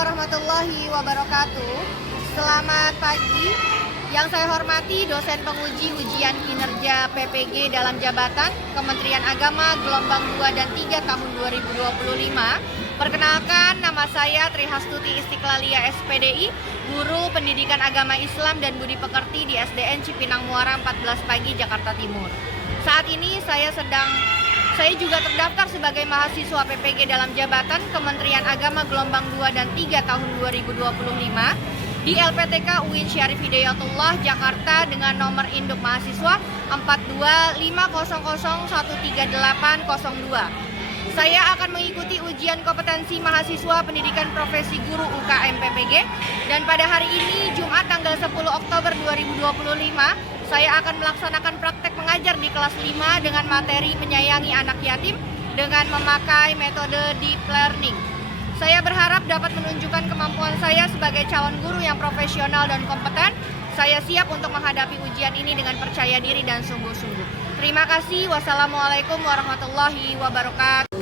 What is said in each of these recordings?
warahmatullahi wabarakatuh. Selamat pagi. Yang saya hormati dosen penguji ujian kinerja PPG dalam jabatan Kementerian Agama gelombang 2 dan 3 tahun 2025. Perkenalkan, nama saya Trihastuti Istiqlalia SPDI, Guru Pendidikan Agama Islam dan Budi Pekerti di SDN Cipinang Muara 14 Pagi, Jakarta Timur. Saat ini saya juga terdaftar sebagai mahasiswa PPG dalam jabatan Kementerian Agama gelombang 2 dan 3 tahun 2025 di LPTK UIN Syarif Hidayatullah Jakarta dengan nomor induk mahasiswa 4250013802. Saya akan mengikuti ujian kompetensi mahasiswa pendidikan profesi guru UKM PPG dan pada hari ini Jumat tanggal 10 Oktober 2025 saya akan melaksanakan praktek mengajar di kelas 5 dengan materi menyayangi anak yatim dengan memakai metode deep learning. Saya berharap dapat menunjukkan kemampuan saya sebagai calon guru yang profesional dan kompeten. Saya siap untuk menghadapi ujian ini dengan percaya diri dan sungguh-sungguh. Terima kasih. Wassalamualaikum warahmatullahi wabarakatuh.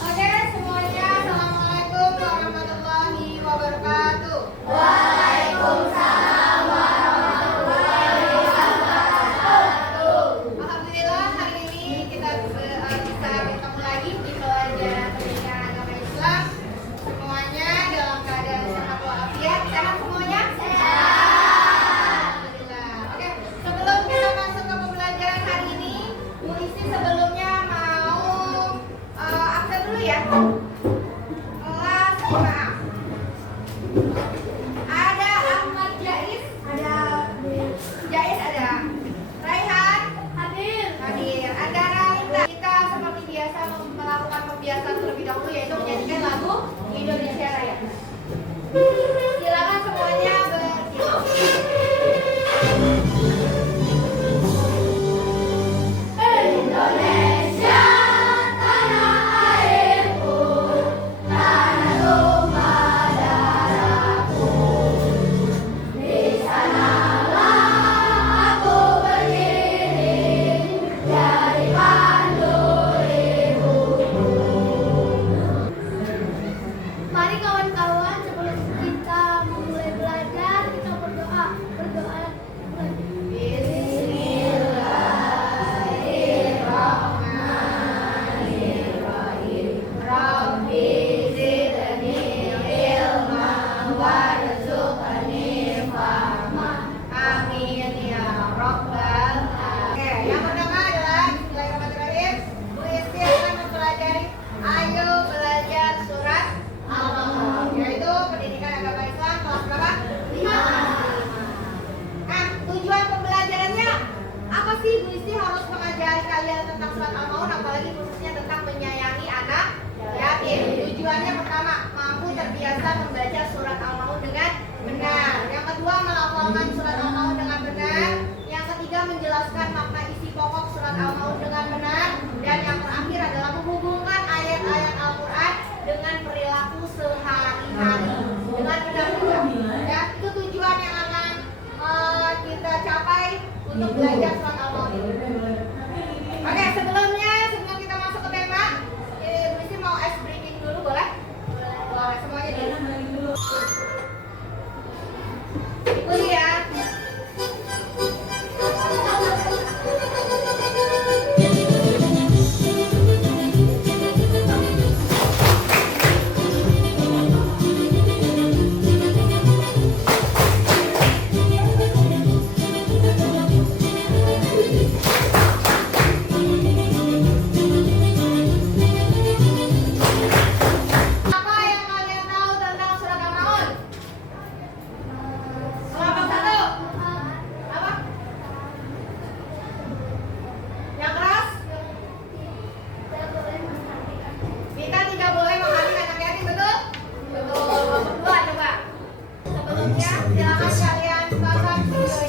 Oke semuanya, assalamualaikum warahmatullahi wabarakatuh. Waalaikumsalam. Ada Ahmad Jais, ada Raihan, hadir. Ada Ralita. Kita seperti biasa melakukan pembiasaan terlebih dahulu yaitu menyanyikan lagu Indonesia Raya. Silakan semuanya bersiap. Indonesia tanah airku, tanah tumpah darahku. Di sanalah aku berdiri, jadi pandu ibuku. Mari kawan-kawan, sebelum kita memulai belajar, kita berdoa. Bu Isti harus mengajari kalian tentang surat Al-Maun, apalagi khususnya tentang menyayangi anak yatim. Tujuannya pertama, mampu terbiasa membaca surat Al-Maun dengan benar. Yang kedua, melafalkan surat Al-Maun dengan benar. Yang ketiga, menjelaskan makna isi pokok surat Al-Maun dengan benar. Dan yang terakhir adalah menghubungkan ayat-ayat Al-Quran dengan perilaku sehari-hari dengan benar juga. Ya, itu tujuan yang akan kita capai untuk belajar surat Al-Maun ini. Oke, sebelum kita masuk ke tema, Bu Isti mau ice breaking dulu, boleh? Boleh, semuanya dulu. Ikuti ya.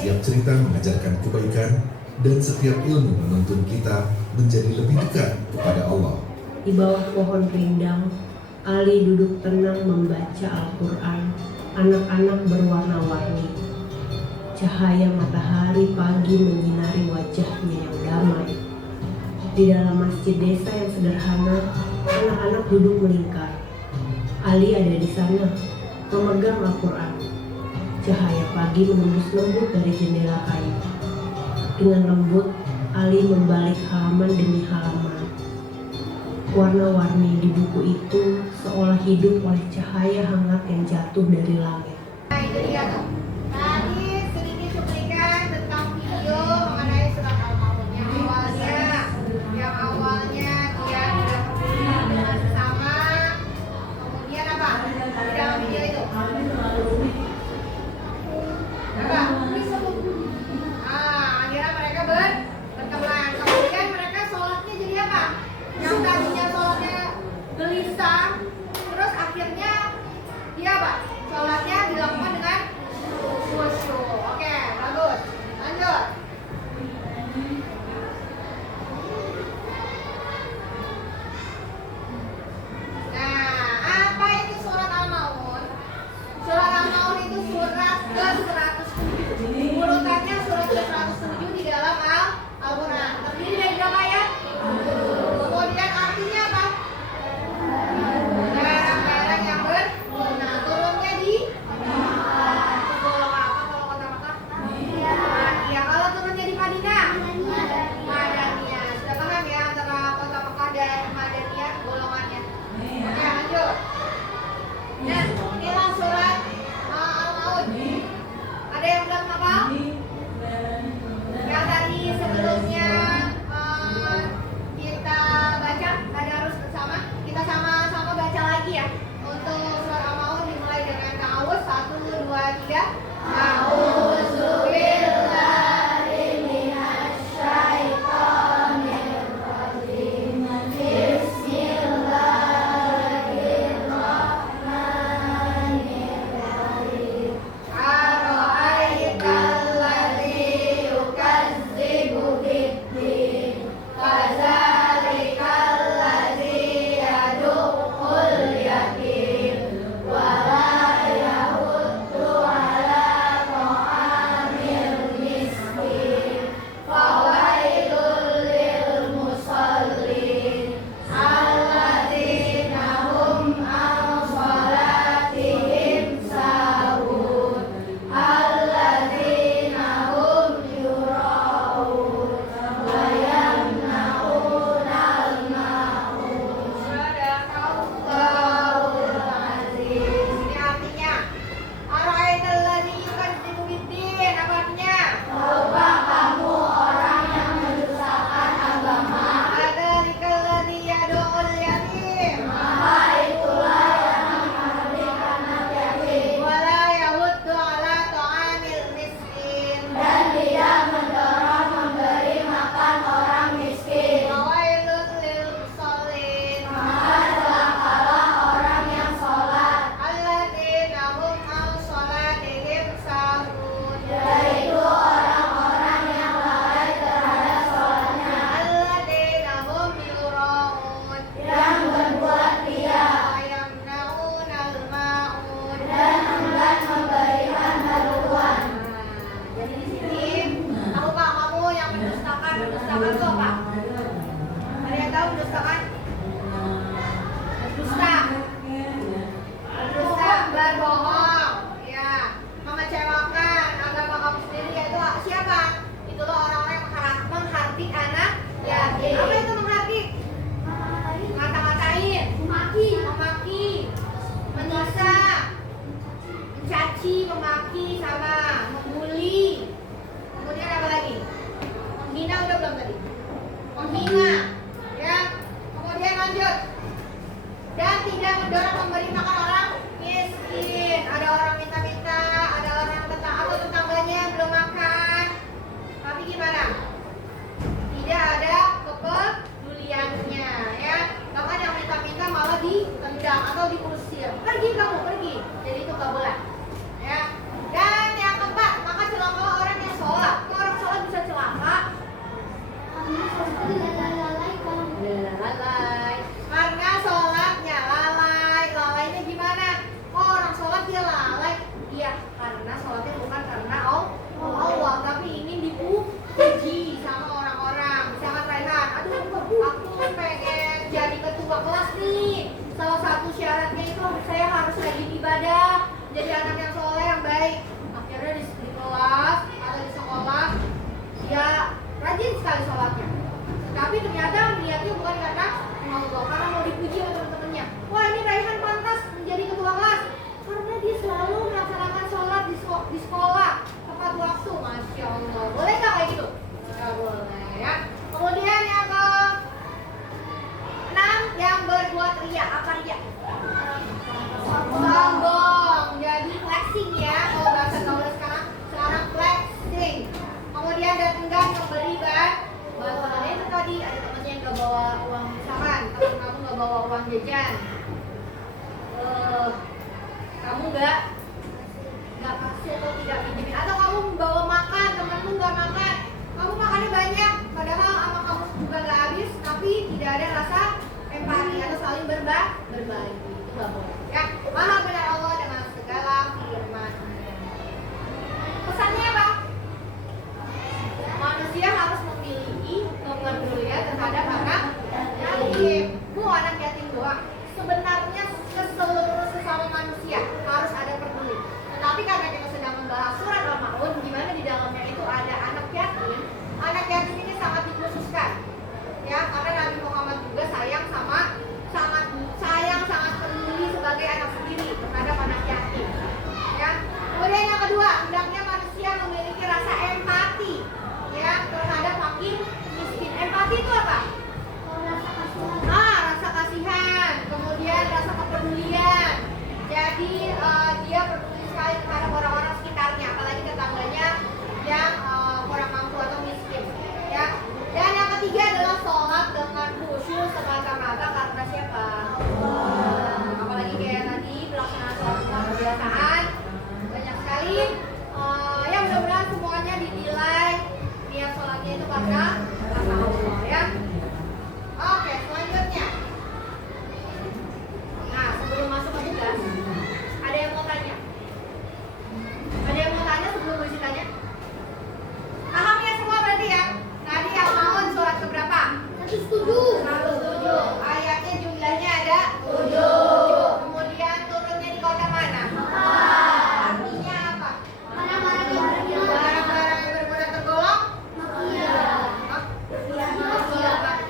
Setiap cerita mengajarkan kebaikan dan setiap ilmu menuntun kita menjadi lebih dekat kepada Allah. Di bawah pohon rindang, Ali duduk tenang membaca Al-Quran. Anak-anak berwarna-warni. Cahaya matahari pagi menyinari wajahnya yang damai. Di dalam masjid desa yang sederhana, anak-anak duduk melingkar. Ali ada di sana, memegang Al-Quran. Cahaya pagi menembus lembut dari jendela kayu. Dengan lembut, Ali membalik halaman demi halaman. Warna-warni di buku itu seolah hidup oleh cahaya hangat yang jatuh dari langit. Nah, itu dia tuh. Tadi sedikit cuplikan tentang video mengenai surat Al-Maun. Yang awalnya dia tidak peduli dengan sesama. Kemudian apa? Di dalam video itu. Apa? Akhirnya mereka berteman. Kemudian mereka sholatnya jadi apa? Yang tadinya sholatnya gelisah, terus akhirnya dia apa? Sholatnya dilakukan dengan khusyuk. Oke, bagus. Lanjut. Nah, apa itu surat Al-Maun? Surat Al-Maun itu surat ke-107. Urutannya surat ke-107 di dalam Al-Quran. Terdiri dari berapa ayat? Kemudian artinya apa? Barang-barang yang berguna. Turunnya di golong apa kalau kota Mekah? Ya, kalau turunnya di Madinah? Madaniyah. Sudah paham ya antara kota Mekah dan Madaniyah golongannya? Oke, lanjut. Nah, inilah surat Al-Maun. Ada yang belum hafal? Yang tadi sebelumnya kita baca, ada harus bersama. Kita sama-sama baca lagi ya. Untuk surat Al-Maun dimulai dengan ta'awudz 1, 2, 3. A'udzu billahi minasyaitonir rajim. Bismillahirrahmanirrahim. Ara'aital ladzi yukazzibu bid-din. Fadzalikal ladzi yad'ul yatim. Wa la yahuddu ala ta'amil miskin. Fawailul lil musallin. Alladzina hum an shalatihim sahun. Alladzina hum yura'un. Wa yamna'unal ma'un. Sadaqallahul azim. Ini artinya, ara'aital ladzi yukadzibu bid-din. Apa artinya? Tahukah kamu orang yang mendustakan agama? Adzalikal ladzi yad'ul yatim. Maka itulah yang menghardik anak yatim. Wala yahuddu ala ta'amil miskin. Dan tidak mendorong memberi makan orang miskin. Fawailul lil musallin. Maka celakalah orang yang sholat. Alladzina hum an sholatihim sahun. Yaitu orang-orang yang lalai terhadap sholatnya. Alladzina hum yura'un. Yang berbuat riya. Wa yamna'unal ma'un. Dan enggan memberikan bantuan. Jadi di sini, tahukah kamu yang mendustakan? Mendustakan itu apa? Ada yang tahu mendustakan? Dusta. Berdusta, berbohong, ya, mengecewakan agama kamu sendiri, yaitu siapa? Itulah orang-orang yang menghardik anak yatim. Apa itu menghardik? Ngata-ngatain, memaki, menyiksa, mencaci, memaki, sama membuli. Kemudian apa lagi? Menghina udah belum tadi? Menghina, ya. Kemudian lanjut. Dan tidak mendorong memberi makan orang miskin. Ada orang minta-minta, ada orang atau tetangganya yang belum makan. Tapi gimana? Tidak ada kepeduliannya, ya. Bahkan yang minta-minta malah ditendang atau diusir. Pergi kamu, pergi. Jadi itu gak boleh, ya. Dan yang keempat, maka celakalah orang yang sholat. Kok orang sholat bisa celaka? Lalai. Karena sholatnya lalai. Lalainya gimana? Oh, orang sholat dia lalai. Iya, karena sholatnya bukan karena Allah, tapi ingin dipuji sama orang-orang. Misalkan Raihan, aduh, aku pengen jadi ketua kelas nih. Salah satu syaratnya itu saya beribadah, jadi anak yang soleh, yang baik. Akhirnya di kelas atau di sekolah dia rajin sekali sholatnya. Tapi ternyata niatnya bukan karena Allah, karena mau dipuji oleh teman-temannya. Wah, ini Raihan pantas menjadi ketua kelas karena dia selalu melaksanakan sholat di sekolah tepat waktu. Masya Allah. Boleh nggak kayak gitu? Nggak boleh ya. Kemudian yang ke 6, yang berbuat ria. Apa ria? Sombong. Jadi flexing ya. Kalau bahasa gaul sekarang flexing. Kemudian dan enggan memberi bantuan. Itu tadi ada temannya yang nggak bawa uang, misalkan teman kamu nggak bawa uang jajan, kamu nggak kasih atau tidak pinjemin, atau kamu bawa makan, temanmu nggak makan, kamu makannya banyak, padahal sama kamu juga nggak habis, tapi tidak ada rasa empati atau saling berbagi, itu nggak boleh. Ya, maha benar Allah dengan segala firman. Pesannya apa? Manusia harus memiliki kepedulian terhadap anak yatim. Anak yatim doang. Sebenarnya seluruh sesama manusia harus ada peduli. Tetapi karena kita sedang membahas surat Al-Maun, di mana di dalamnya itu ada anak yatim ini sangat dikhususkan. Ya, karena Nabi Muhammad juga sangat peduli sebagai anak sendiri terhadap anak yatim. Ya. Kemudian yang kedua, hendaknya manusia memiliki rasa empati ya terhadap fakir miskin. Empati itu apa? Rasa kasihan, kemudian rasa kepedulian. Jadi dia peduli sekali terhadap orang-orang sekitarnya, apalagi tetangganya yang kurang mampu atau miskin. Ya. Dan yang ketiga adalah sholat dengan khusyuk semata-mata karena siapa? Apalagi kayak tadi pelaksanaan sholat kebiasaan banyak sekali. Ya mudah-mudahan semuanya dinilai niat sholatnya itu karena Allah ya. Oke, selanjutnya. Nah, sebelum masuk ke tugas, ada yang mau tanya? Ada yang mau tanya sebelum gue tanya? Paham ya semua berarti ya? Tadi Al-Maun surat keberapa? 107. Ayatnya jumlahnya ada 7. Kemudian turunnya di kota mana? Artinya apa? Barang-barang yang bermudah tergolong?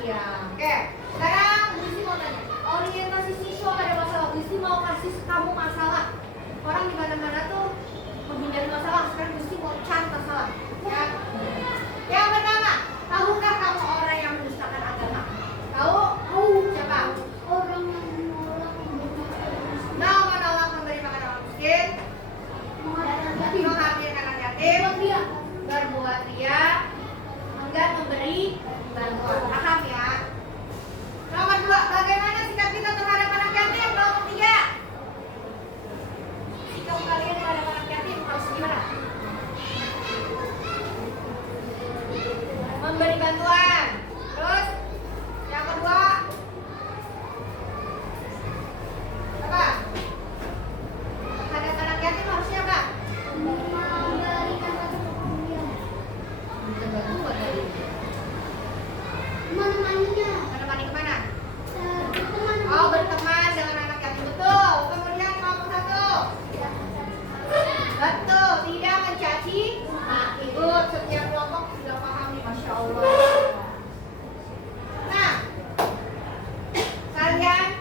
Iya. Oke. Sekarang Bu Isi mau tanya. Orientasi siswa ada masalah. Bu Isi mau kasih kamu masalah. Orang di mana-mana tuh menghindari masalah. Sekarang Bu Isi mau cari masalah. Ya. Yang pertama, tahukah kamu orang yang mendustakan agama? Tahu? Siapa? Orang yang menolak memberi makan orang miskin, menghadirkan anak yatim, berbuat ria, enggan memberi bantuan. Paham ya? Nomor 2, bagaimana sikap kita terhadap anak yatim? Nomor 3, sikap kalian terhadap anak yatim harus gimana? Memberi bantuan. Terus yang kedua apa? Terhadap anak yatim harusnya apa? Memberikan menemani kemana? Oh, berteman dengan anak yatim, betul. Kemudian nomor 1, betul, tidak mencaci maki. Setiap kelompok sudah paham nih, masya Allah. Nah, kalian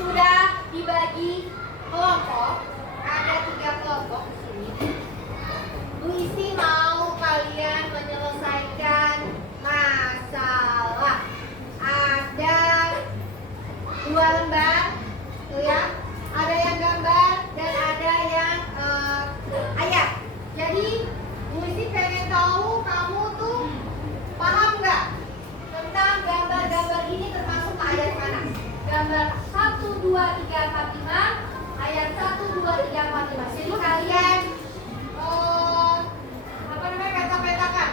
sudah dibagi kelompok, ada 3 kelompok di sini. Bu Isi mau kalian menyelesaikan masalah. Ada 2 lembar, tuh ya. Ada yang gambar dan ada yang ayat. Jadi Bu Isi pengen tahu kamu tuh paham nggak tentang gambar-gambar ini termasuk ke ayat mana? Gambar 1, 2, 3, 4, 5, ayat 1, 2, 3, 4, 5. Jadi kalian peta-petakan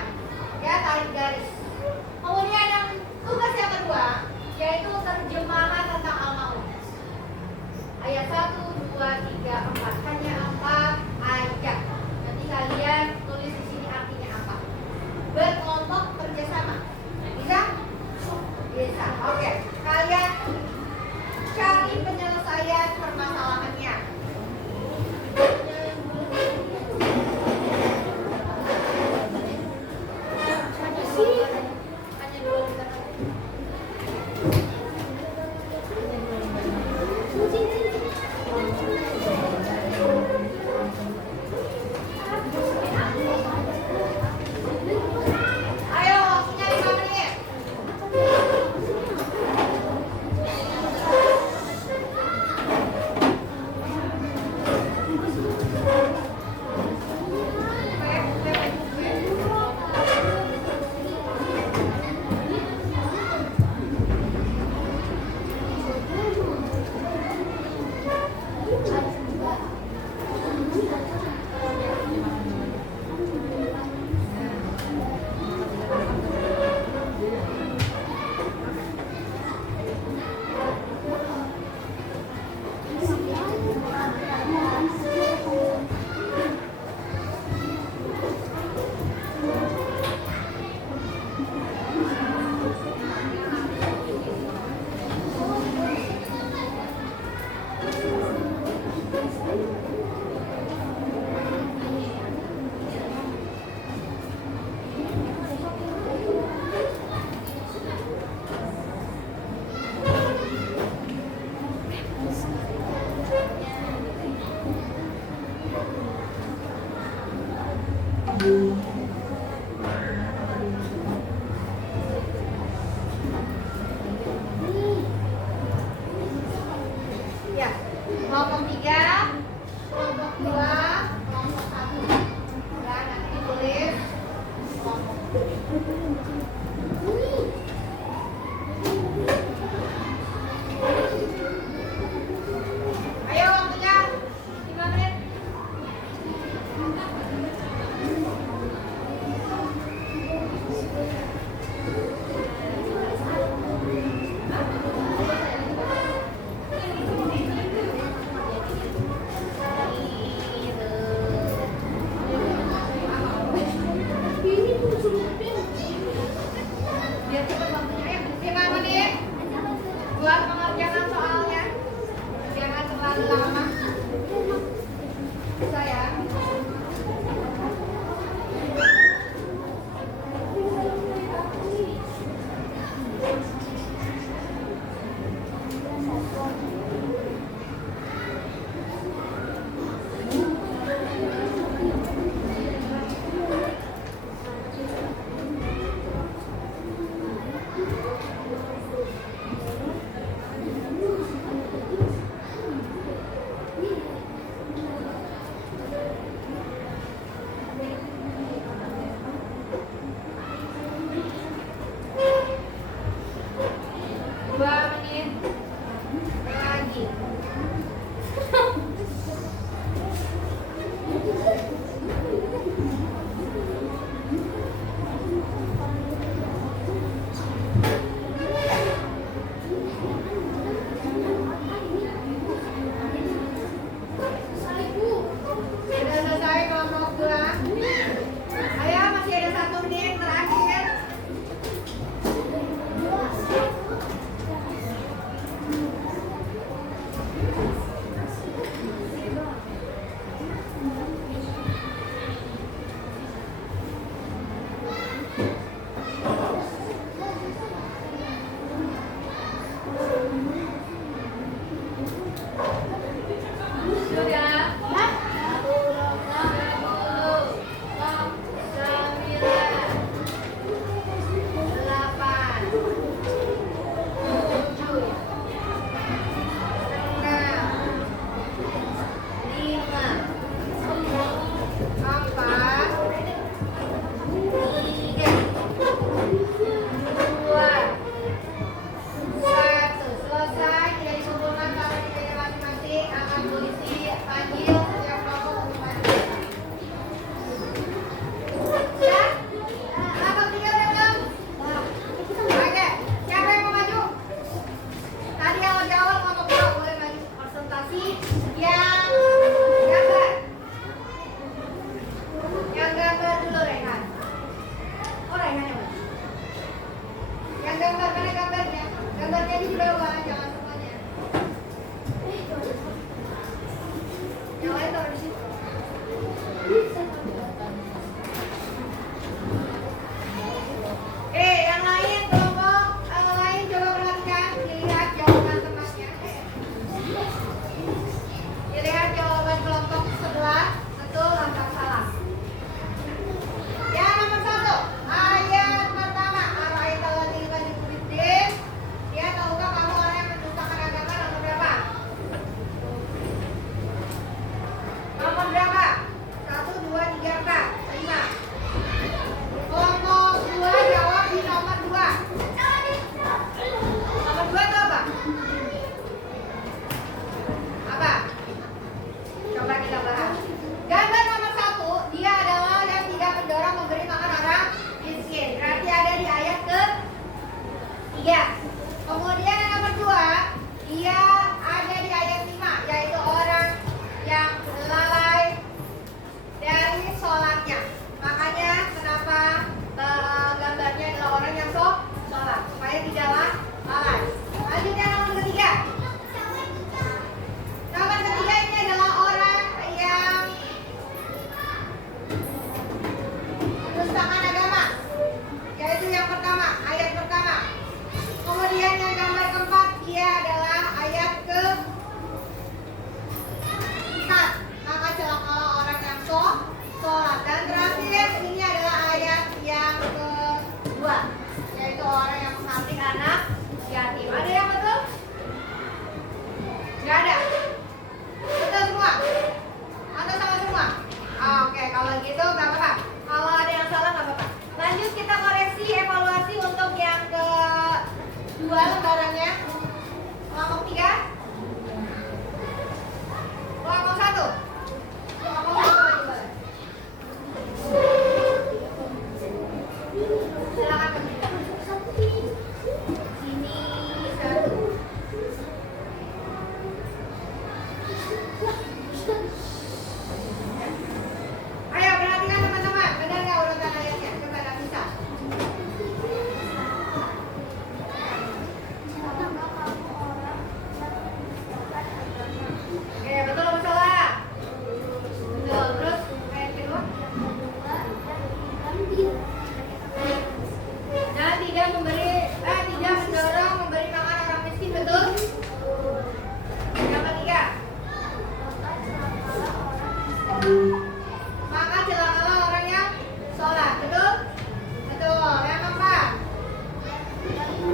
ya, tarik garis. Kemudian yang tugas yang kedua yaitu terjemahan tentang Al-Maun. Ayat 1, 2, 3, 4. Hanya 4 ayat. Nanti kalian tulis di sini artinya apa. Berkelompok kerjasama. Bisa? Bisa. Oke. Kalian cari penyelesaian permasalahan Biar cepat waktunya. Ayo, 5 menit buat mengerjakan soalnya. Jangan terlalu lama. Sayang.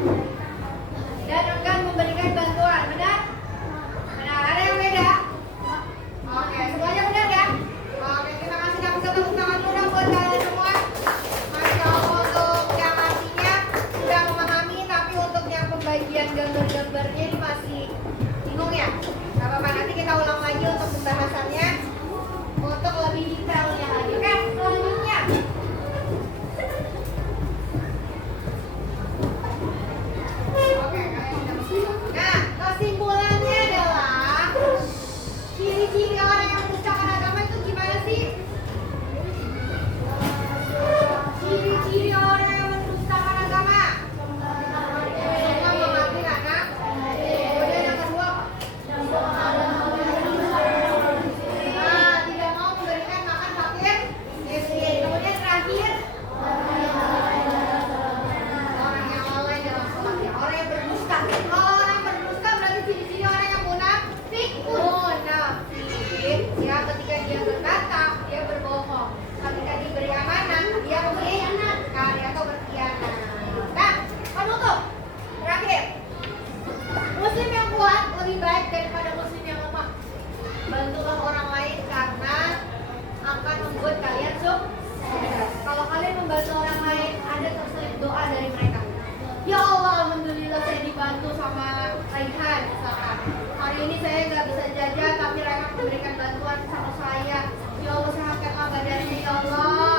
Dan enggan memberikan bantuan, benar? Benar, ada yang beda? Oke, semuanya benar ya? Oke, terima kasih. Kita bisa tepuk tangan dulu dong buat kalian semua. Masya Allah untuk yang artinya sudah memahami, tapi untuk yang pembagian gambar-gambarnya ini masih bingung ya? Gak apa-apa, nanti kita ulang lagi untuk pembahasannya untuk lebih detailnya lagi. Oke, selanjutnya. Oke, kalian sudah bisa. Nah, kesimpulannya adalah ciri-ciri orang yang mendustakan agama itu gimana sih? Ciri-ciri orang yang mendustakan agama. Pertama, mengakui anak. Kemudian yang kedua apa? Nah, tidak mau memberikan makan fakir miskin. Kemudian terakhir, orang yang lalai dalam sholatnya, orang yang berdusta. Kalau orang berdusta berarti ciri-ciri orang yang munafik. Ya, ketika dia berkata, dia berbohong. Ketika diberi amanah, dia memikirkan atau berkhianat. Nah, penutup terakhir, muslim yang kuat lebih baik daripada muslim yang lemah. Bantulah orang lain karena akan membuat kalian sukses. Kalau kalian membantu orang lain, ada terselip doa dari mereka. Ya Allah, alhamdulillah saya dibantu sama Raihan misalkan. Hari ini saya nggak bisa jajan, tapi Raihan memberikan bantuan sama saya. Ya Allah, sehatkanlah badannya ya Allah.